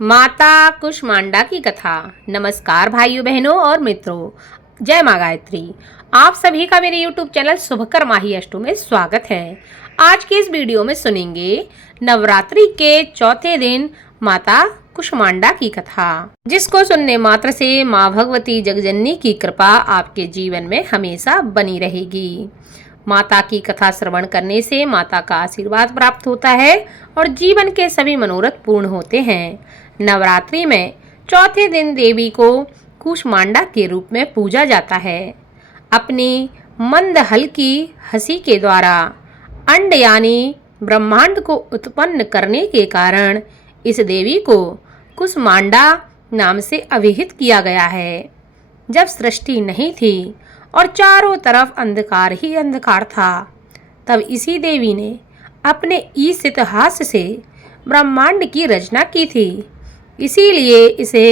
माता कुष्मांडा की कथा। नमस्कार भाइयों बहनों और मित्रों, जय माँ गायत्री। आप सभी का मेरे YouTube चैनल शुभकर माही अष्टू में स्वागत है। आज के इस वीडियो में सुनेंगे नवरात्रि के चौथे दिन माता कुष्मांडा की कथा, जिसको सुनने मात्र से माँ भगवती जगजननी की कृपा आपके जीवन में हमेशा बनी रहेगी। माता की कथा श्रवण करने से माता का आशीर्वाद प्राप्त होता है और जीवन के सभी मनोरथ पूर्ण होते हैं। नवरात्रि में चौथे दिन देवी को कुष्मांडा के रूप में पूजा जाता है। अपनी मंद हल्की हंसी के द्वारा अंड यानी ब्रह्मांड को उत्पन्न करने के कारण इस देवी को कुष्मांडा नाम से अभिहित किया गया है। जब सृष्टि नहीं थी और चारों तरफ अंधकार ही अंधकार था, तब इसी देवी ने अपने ईशित हास्य से ब्रह्मांड की रचना की थी। इसीलिए इसे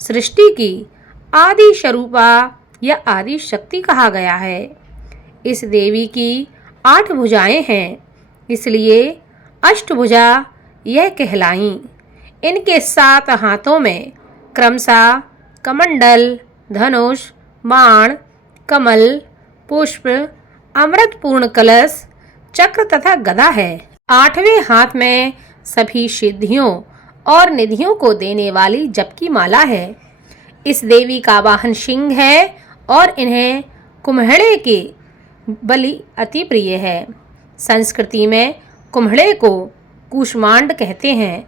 सृष्टि की आदि स्वरूपा या आदि शक्ति कहा गया है। इस देवी की 8 भुजाएं हैं, इसलिए अष्टभुजा यह कहलाईं। इनके 7 हाथों में क्रमशः कमंडल, धनुष, बाण, कमल, पुष्प, अमृतपूर्ण कलश, चक्र तथा गदा है। 8वें हाथ में सभी सिद्धियों और निधियों को देने वाली जप की माला है। इस देवी का वाहन सिंह है और इन्हें कुम्हड़े के बलि अति प्रिय है। संस्कृति में कुम्हड़े को कुष्मांड कहते हैं,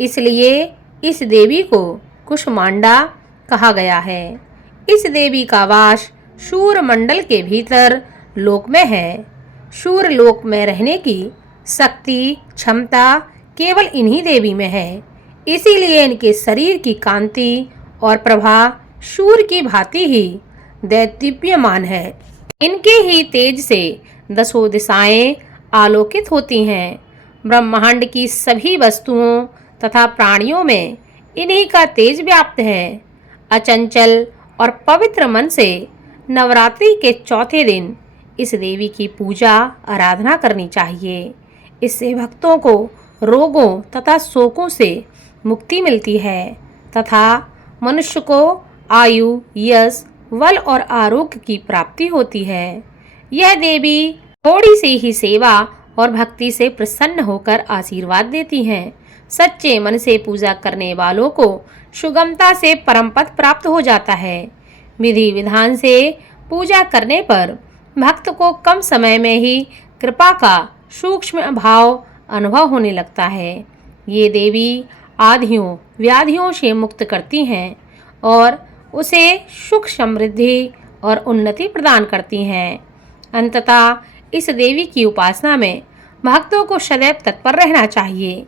इसलिए इस देवी को कुष्मांडा कहा गया है। इस देवी का वास शूर मंडल के भीतर लोक में है। शूर लोक में रहने की शक्ति क्षमता केवल इन्हीं देवी में है। इसीलिए इनके शरीर की कांति और प्रभा शूर की भांति ही दैदीप्यमान है। इनके ही तेज से 10 दिशाएं आलोकित होती हैं। ब्रह्मांड की सभी वस्तुओं तथा प्राणियों में इन्हीं का तेज व्याप्त है। अचंचल और पवित्र मन से नवरात्रि के चौथे दिन इस देवी की पूजा आराधना करनी चाहिए। इससे भक्तों को रोगों तथा शोकों से मुक्ति मिलती है तथा मनुष्य को आयु, यश, बल और आरोग्य की प्राप्ति होती है। यह देवी थोड़ी सी ही सेवा और भक्ति से प्रसन्न होकर आशीर्वाद देती हैं। सच्चे मन से पूजा करने वालों को सुगमता से परम पद प्राप्त हो जाता है। विधि विधान से पूजा करने पर भक्त को कम समय में ही कृपा का सूक्ष्म भाव अनुभव होने लगता है। ये देवी आधियों व्याधियों से मुक्त करती हैं और उसे सुख समृद्धि और उन्नति प्रदान करती हैं। अंततः इस देवी की उपासना में भक्तों को सदैव तत्पर रहना चाहिए।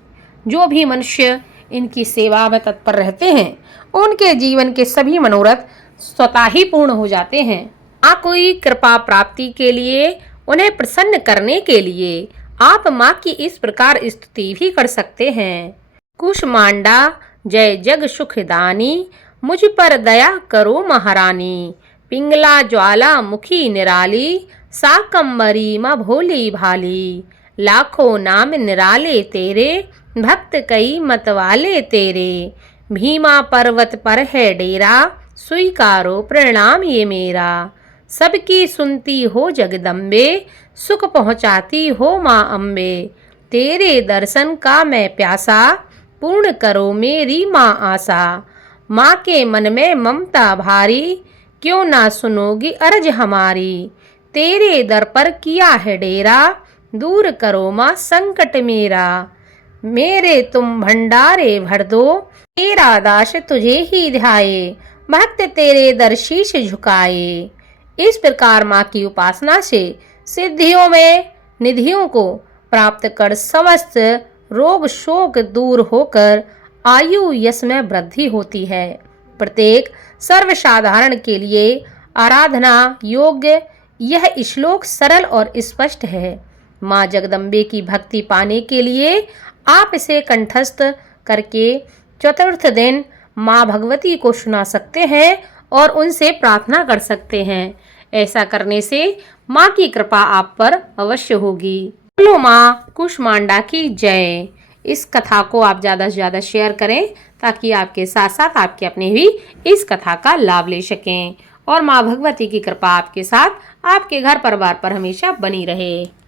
जो भी मनुष्य इनकी सेवा में तत्पर रहते हैं, उनके जीवन के सभी मनोरथ स्वतः ही पूर्ण हो जाते हैं। माँ कोई कृपा प्राप्ति के लिए, उन्हें प्रसन्न करने के लिए आप माँ की इस प्रकार स्तुति भी कर सकते हैं। कुष्मांडा जय जग सुखदानी, मुझ पर दया करो महारानी। पिंगला ज्वाला मुखी निराली, साकंबरी माँ भोली भाली। लाखों नाम निराले तेरे, भक्त कई मतवाले तेरे। भीमा पर्वत पर है डेरा, स्वीकारो प्रणाम ये मेरा। सबकी सुनती हो जगदम्बे, सुख पहुँचाती हो माँ अम्बे। तेरे दर्शन का मैं प्यासा, पूर्ण करो मेरी माँ आशा। माँ के मन में ममता भारी, क्यों ना सुनोगी अर्ज हमारी। तेरे दर पर किया है डेरा, दूर करो माँ संकट मेरा। मेरे तुम भंडारे भर दो, तेरा दास तुझे ही ध्याए। भक्त तेरे दर शीश झुकाए। इस प्रकार माँ की उपासना से सिद्धियों में निधियों को प्राप्त कर समस्त रोग शोक दूर होकर आयु यश में वृद्धि होती है। प्रत्येक सर्वसाधारण के लिए आराधना योग्य यह श्लोक सरल और स्पष्ट है। माँ जगदम्बे की भक्ति पाने के लिए आप इसे कंठस्थ करके चतुर्थ दिन माँ भगवती को सुना सकते हैं और उनसे प्रार्थना कर सकते हैं। ऐसा करने से माँ की कृपा आप पर अवश्य होगी। बोलो माँ कुष्मांडा की जय। इस कथा को आप ज़्यादा से ज़्यादा शेयर करें ताकि आपके साथ साथ आपके अपने भी इस कथा का लाभ ले सकें और माँ भगवती की कृपा आपके साथ आपके घर परिवार पर हमेशा बनी रहे।